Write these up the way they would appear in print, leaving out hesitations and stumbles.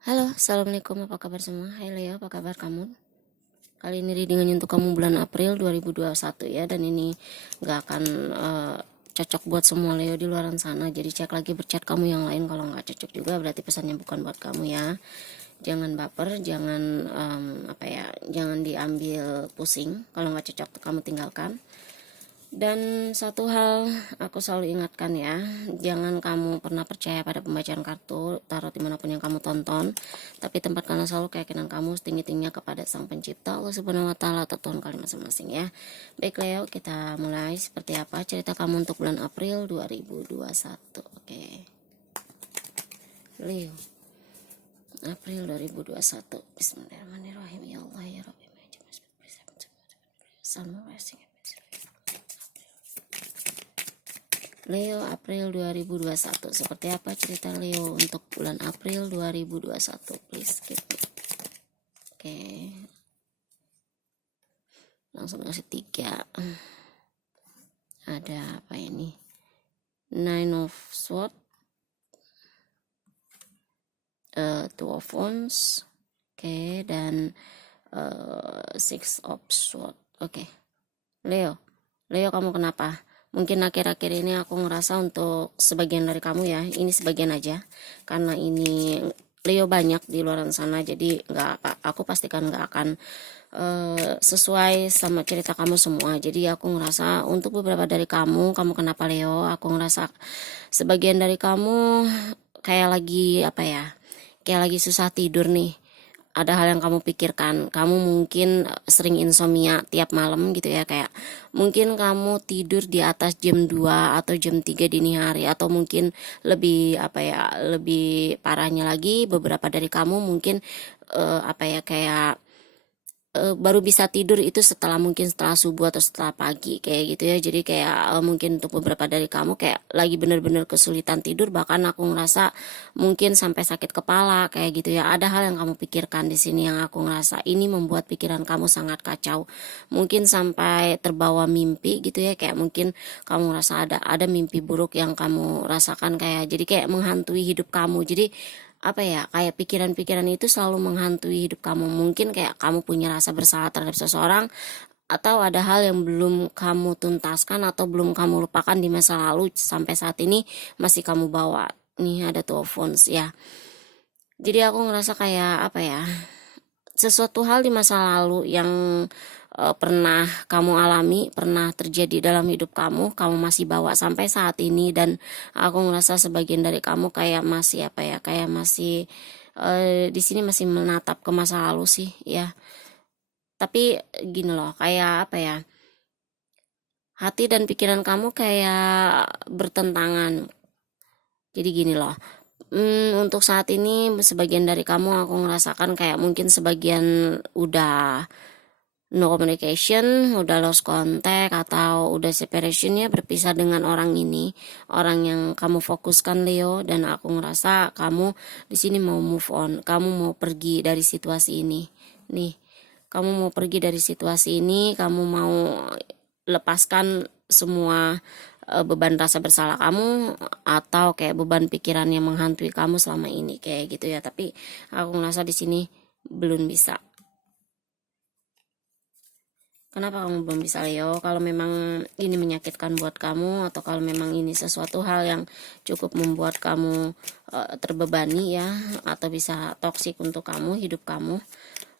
Halo, assalamualaikum, apa kabar semua? Hai Leo, apa kabar kamu? Kali ini readingannya untuk kamu bulan April 2021 ya, dan ini gak akan cocok buat semua Leo di luar sana. Jadi cek lagi berchat kamu yang lain, kalau nggak cocok juga berarti pesannya bukan buat kamu ya. Jangan baper, jangan jangan diambil pusing. Kalau nggak cocok kamu tinggalkan. Dan satu hal aku selalu ingatkan ya, jangan kamu pernah percaya pada pembacaan kartu tarot dimanapun yang kamu tonton, tapi tempatkanlah selalu keyakinan kamu setinggi-tingginya kepada Sang Pencipta Allah Subhanahu Wa Taala atau Tuhan kalian masing-masing ya. Baik Leo, kita mulai. Seperti apa cerita kamu untuk bulan April 2021? Oke. Leo, April 2021. Bismillahirrahmanirrahim. Ya Allah ya Rabbi. Leo April 2021. Seperti apa cerita Leo untuk bulan April 2021? Please skip it. Oke. Langsung kasih 3. Ada apa ini? Nine of Swords, Two of Wands, oke, dan Six of Swords. Oke. Leo kamu kenapa? Mungkin akhir-akhir ini aku ngerasa untuk sebagian dari kamu ya, ini sebagian aja, karena ini Leo banyak di luar sana, jadi aku pastikan nggak akan sesuai sama cerita kamu semua. Jadi aku ngerasa untuk beberapa dari kamu kenapa Leo? Aku ngerasa sebagian dari kamu kayak lagi kayak lagi susah tidur nih. Ada hal yang kamu pikirkan, kamu mungkin sering insomnia tiap malam gitu ya, kayak mungkin kamu tidur di atas jam 2 atau jam 3 dini hari, atau mungkin lebih lebih parahnya lagi, beberapa dari kamu mungkin kayak baru bisa tidur itu mungkin setelah subuh atau setelah pagi kayak gitu ya. Jadi kayak mungkin untuk beberapa dari kamu kayak lagi bener-bener kesulitan tidur, bahkan aku ngerasa mungkin sampai sakit kepala kayak gitu ya. Ada hal yang kamu pikirkan di sini yang aku ngerasa ini membuat pikiran kamu sangat kacau, mungkin sampai terbawa mimpi gitu ya, kayak mungkin kamu ngerasa ada mimpi buruk yang kamu rasakan, kayak jadi kayak menghantui hidup kamu. Jadi kayak pikiran-pikiran itu selalu menghantui hidup kamu. Mungkin kayak kamu punya rasa bersalah terhadap seseorang, atau ada hal yang belum kamu tuntaskan atau belum kamu lupakan di masa lalu, sampai saat ini masih kamu bawa. Nih ada Two of Wands ya. Jadi aku ngerasa kayak sesuatu hal di masa lalu yang pernah kamu alami, pernah terjadi dalam hidup kamu masih bawa sampai saat ini. Dan aku ngerasa sebagian dari kamu kayak masih kayak masih di sini masih menatap ke masa lalu sih ya. Tapi gini loh, kayak hati dan pikiran kamu kayak bertentangan. Jadi gini loh, untuk saat ini sebagian dari kamu aku ngerasakan kayak mungkin sebagian udah no communication, udah lost contact, atau udah separation ya, berpisah dengan orang ini, orang yang kamu fokuskan Leo. Dan aku ngerasa kamu di sini mau move on, kamu mau pergi dari situasi ini. Nih, kamu mau pergi dari situasi ini, kamu mau lepaskan semua beban rasa bersalah kamu, atau kayak beban pikiran yang menghantui kamu selama ini kayak gitu ya. Tapi aku ngerasa di sini belum bisa. Kenapa kamu belum bisa Leo? Kalau memang ini menyakitkan buat kamu, atau kalau memang ini sesuatu hal yang cukup membuat kamu terbebani ya, atau bisa toksik untuk kamu, hidup kamu,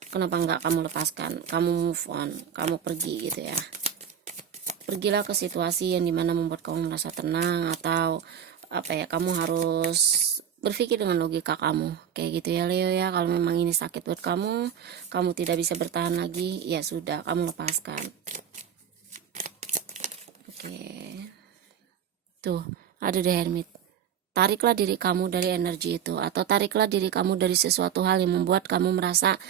kenapa nggak kamu lepaskan? Kamu move on, kamu pergi gitu ya. Pergilah ke situasi yang dimana membuat kamu merasa tenang, atau kamu harus berpikir dengan logika kamu kayak gitu ya Leo ya. Kalau memang ini sakit buat kamu tidak bisa bertahan lagi, ya sudah, kamu lepaskan. Oke. Tuh ada The Hermit. Tariklah diri kamu dari energi itu, atau tariklah diri kamu dari sesuatu hal yang membuat kamu merasa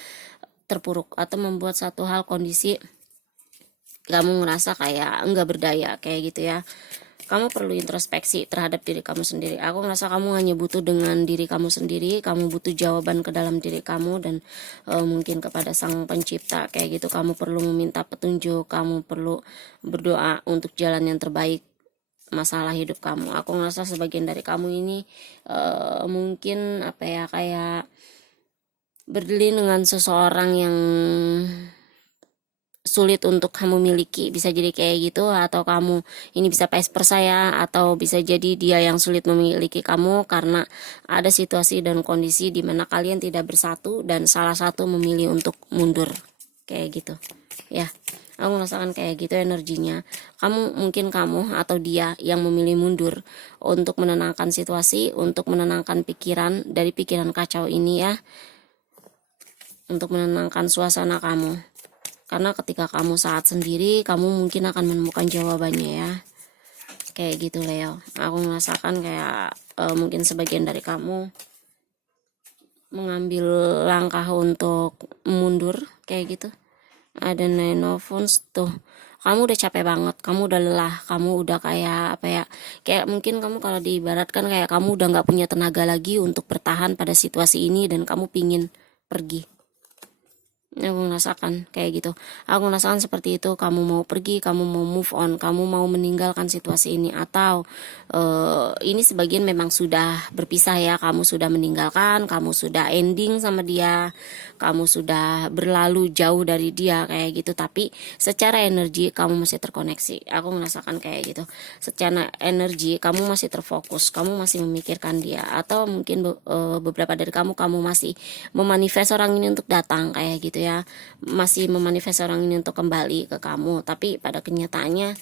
terpuruk, atau membuat satu hal kondisi kamu ngerasa kayak enggak berdaya kayak gitu ya. Kamu perlu introspeksi terhadap diri kamu sendiri. Aku ngerasa kamu hanya butuh dengan diri kamu sendiri, kamu butuh jawaban ke dalam diri kamu, dan mungkin kepada Sang Pencipta kayak gitu. Kamu perlu meminta petunjuk, kamu perlu berdoa untuk jalan yang terbaik masalah hidup kamu. Aku ngerasa sebagian dari kamu ini mungkin kayak berdealing dengan seseorang yang sulit untuk kamu miliki, bisa jadi kayak gitu, atau kamu ini bisa vice versa ya, atau bisa jadi dia yang sulit memiliki kamu karena ada situasi dan kondisi di mana kalian tidak bersatu dan salah satu memilih untuk mundur kayak gitu ya. Aku merasakan kayak gitu energinya. Mungkin kamu atau dia yang memilih mundur untuk menenangkan situasi, untuk menenangkan pikiran dari pikiran kacau ini ya, untuk menenangkan suasana kamu. Karena ketika kamu saat sendiri, kamu mungkin akan menemukan jawabannya ya. Kayak gitu Leo. Aku merasakan kayak mungkin sebagian dari kamu mengambil langkah untuk mundur kayak gitu. Ada Nine of Wands tuh. Kamu udah capek banget, kamu udah lelah, kamu udah kayak apa ya? Kayak mungkin kamu kalau diibaratkan kayak kamu udah nggak punya tenaga lagi untuk bertahan pada situasi ini dan kamu pingin pergi. Aku merasakan kayak gitu. Aku merasakan seperti itu. Kamu mau pergi, kamu mau move on, kamu mau meninggalkan situasi ini, atau ini sebagian memang sudah berpisah ya. Kamu sudah meninggalkan, kamu sudah ending sama dia, kamu sudah berlalu jauh dari dia kayak gitu. Tapi secara energi kamu masih terkoneksi. Aku merasakan kayak gitu. Secara energi kamu masih terfokus, kamu masih memikirkan dia, atau mungkin beberapa dari kamu masih memanifest orang ini untuk datang kayak gitu ya, masih memanifest orang ini untuk kembali ke kamu, tapi pada kenyataannya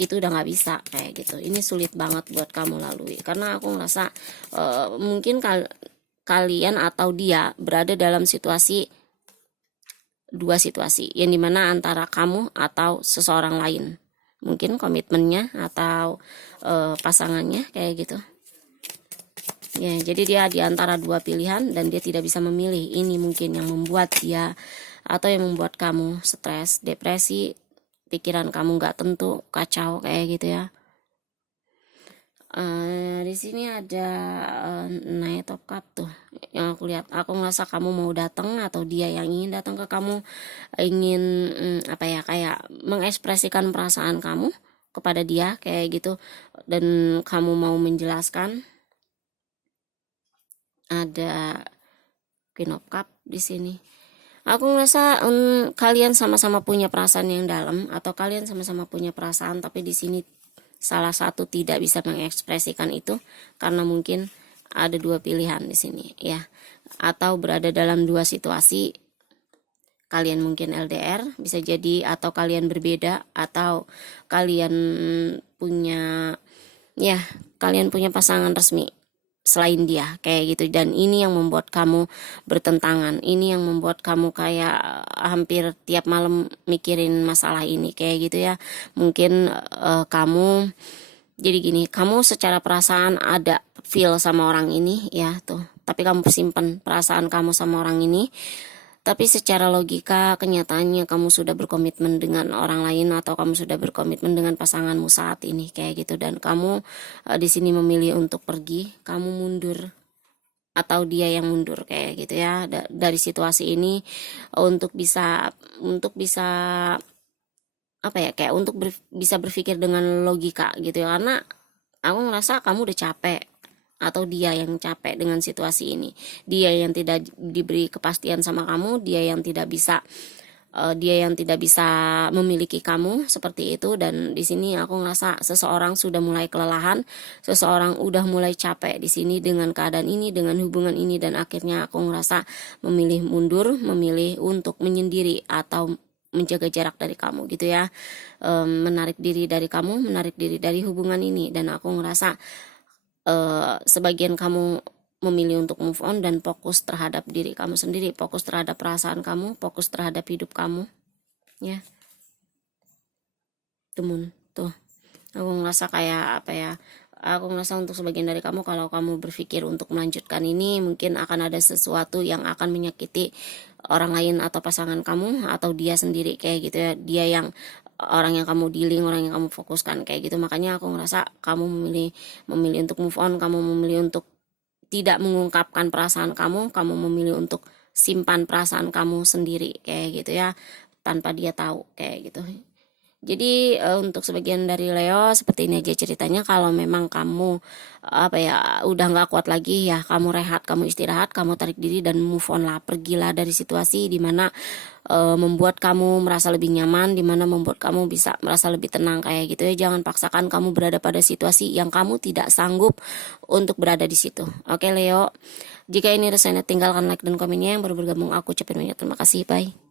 itu udah nggak bisa kayak gitu. Ini sulit banget buat kamu lalui karena aku ngerasa mungkin kalian atau dia berada dalam dua situasi yang dimana antara kamu atau seseorang lain, mungkin komitmennya atau pasangannya kayak gitu ya. Jadi dia di antara dua pilihan dan dia tidak bisa memilih. Ini mungkin yang membuat dia atau yang membuat kamu stres, depresi, pikiran kamu nggak tentu, kacau kayak gitu ya. Di sini ada Knight of Cup tuh yang aku lihat. Aku ngerasa kamu mau datang atau dia yang ingin datang ke kamu, ingin apa ya, kayak mengekspresikan perasaan kamu kepada dia kayak gitu, dan kamu mau menjelaskan. Ada Queen of Cup di sini. Aku ngerasa kalian sama-sama punya perasaan yang dalam, atau kalian sama-sama punya perasaan, tapi di sini salah satu tidak bisa mengekspresikan itu karena mungkin ada dua pilihan di sini ya, atau berada dalam dua situasi. Kalian mungkin LDR bisa jadi, atau kalian berbeda, atau kalian punya pasangan resmi selain dia kayak gitu. Dan ini yang membuat kamu bertentangan, ini yang membuat kamu kayak hampir tiap malam mikirin masalah ini kayak gitu ya. Mungkin kamu jadi gini, kamu secara perasaan ada feel sama orang ini ya tuh, tapi kamu simpen perasaan kamu sama orang ini. Tapi secara logika kenyataannya kamu sudah berkomitmen dengan orang lain, atau kamu sudah berkomitmen dengan pasanganmu saat ini kayak gitu, dan kamu di sini memilih untuk pergi, kamu mundur atau dia yang mundur kayak gitu ya dari situasi ini, untuk bisa apa ya, kayak untuk bisa berpikir dengan logika gitu ya. Karena aku ngerasa kamu udah capek, atau dia yang capek dengan situasi ini, dia yang tidak diberi kepastian sama kamu, dia yang tidak bisa memiliki kamu seperti itu. Dan di sini aku ngerasa seseorang sudah mulai kelelahan, seseorang udah mulai capek di sini dengan keadaan ini, dengan hubungan ini, dan akhirnya aku ngerasa memilih mundur, memilih untuk menyendiri atau menjaga jarak dari kamu gitu ya, menarik diri dari kamu, menarik diri dari hubungan ini. Dan aku ngerasa sebagian kamu memilih untuk move on dan fokus terhadap diri kamu sendiri, fokus terhadap perasaan kamu, fokus terhadap hidup kamu ya. Temun tuh, aku ngerasa kayak apa ya, aku ngerasa untuk sebagian dari kamu, kalau kamu berpikir untuk melanjutkan ini, mungkin akan ada sesuatu yang akan menyakiti orang lain atau pasangan kamu atau dia sendiri kayak gitu ya. Dia yang orang yang kamu dealing, orang yang kamu fokuskan kayak gitu. Makanya aku ngerasa kamu memilih untuk move on, kamu memilih untuk tidak mengungkapkan perasaan kamu memilih untuk simpan perasaan kamu sendiri kayak gitu ya, tanpa dia tahu kayak gitu. Jadi untuk sebagian dari Leo seperti ini aja ceritanya. Kalau memang kamu udah nggak kuat lagi, ya kamu rehat, kamu istirahat, kamu tarik diri dan move on lah. Pergilah dari situasi dimana membuat kamu merasa lebih nyaman, dimana membuat kamu bisa merasa lebih tenang kayak gitu ya. Jangan paksakan kamu berada pada situasi yang kamu tidak sanggup untuk berada di situ. Oke Leo, jika ini resonate tinggalkan like dan komennya. Yang baru bergabung aku ucapin banyak terima kasih, bye.